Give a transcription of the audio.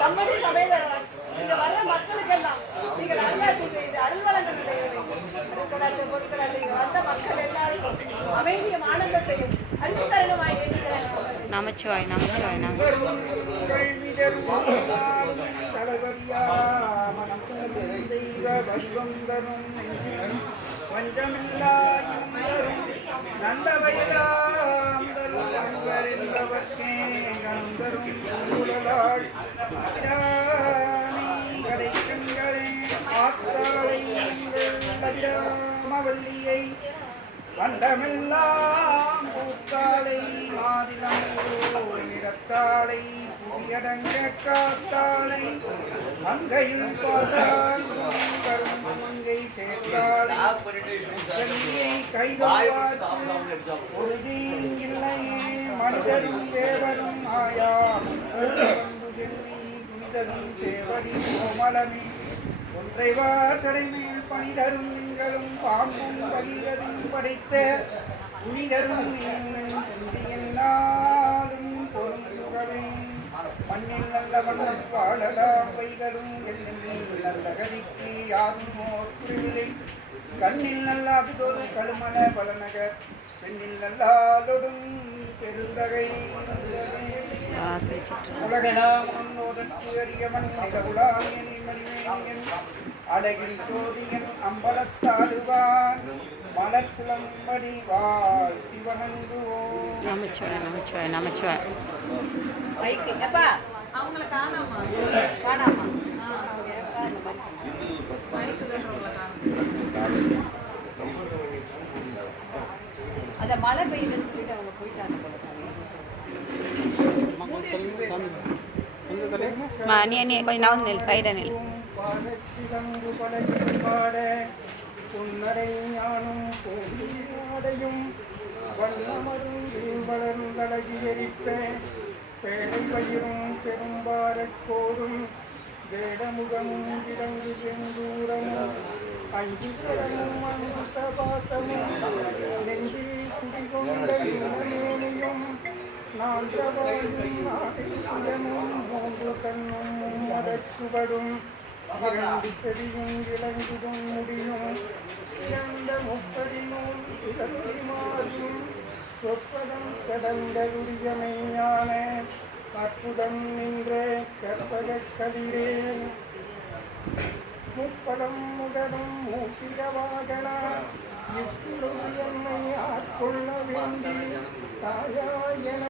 தம்மதி சமேதரன் இங்க வர்ற மக்களுக்கெல்லாம் நீங்கள் அருளாட்சி செய்து அருள்வளங்கள் வந்த மக்கள் எல்லாருக்கும் அமைதியும் ஆனந்தத்தையும் அள்ளித்தரணுமாய் வேண்டுகிறேன். நமச்சிவாய் நமச்சிவாய் மவல்லியை வண்டமெல்லாம் பூத்தாலை மாதிரத்தாலை புதியடங்க காத்தாலை அங்கையில் பாதாள் கருங்கை சேர்த்தாலை கைதொழுவார்க்கு ஒரு தீங்கில்லையே மனிதரும் தேவரும் ஆயா செல்வி துணிதரும் சேவடி கோமலமே ஒன்றைவார் கடைமேல் பணிதரும் திங்களும் பாம்பும் பகீரதும் படைத்த புனிதரும் எல்லாரும் பொருந்துகவே மண்ணில் நல்ல வண்ணம் வாழலாம் வைகளும் எண்ணில் நல்ல கதிக்கு யாரும் ஓர்வில்லை கண்ணில் நல்ல அதுதொரு கழுமல பலநகர் பெண்ணில் நல்லாலொடும் பெருந்தகை உலகெல்லாம் முன்னோதற்கு அறியவன் நிலவுலாமியனி மணிமேனியன் அழகில் ஜோதியன் அம்பலத்தாடுவான் மலர் சுழம்படி வாழ்த்தி வணங்குவோம். நமச்சிவாய் நமச்சிவாய் நமச்சிவாய். அவங்கள காணாமா காணாமா அத மழை பெய்யுதுன்னு சொல்லிட்டு அவங்க போயிட்டாங்க. நீ கொஞ்சம் நான் நெல் சைட நெல் புன்னரை ஞானும் கோடியும் வண்ணமருங்கில் வளர்ந்தழகியரிப்பேன் பேடை பயிரும் பெரும்பாரக்கோடும் வேடமுகமும் விலங்கு செந்தூரமும் ஐந்திக்கரமும் அன்புசபாசமும் நெஞ்சில் குடிகொண்ட இளமேனியும் நான்றவாயும் நாடையும் மூன்று கண்ணும் மதக்குபடும் இரண்டு செடியும் விளங்கிடும் முடியும் இரண்ட முப்பதினும் இறங்கி மாறும் சொற்பதம் கடந்த உரியமையான அற்புதம் நின்றே கற்பகக் கதிரேன் முப்பலம் முதலும் மூசிகவாகனா இப்பொழுது என்னை ஆட்கொள்ள வேண்டி தாயாயன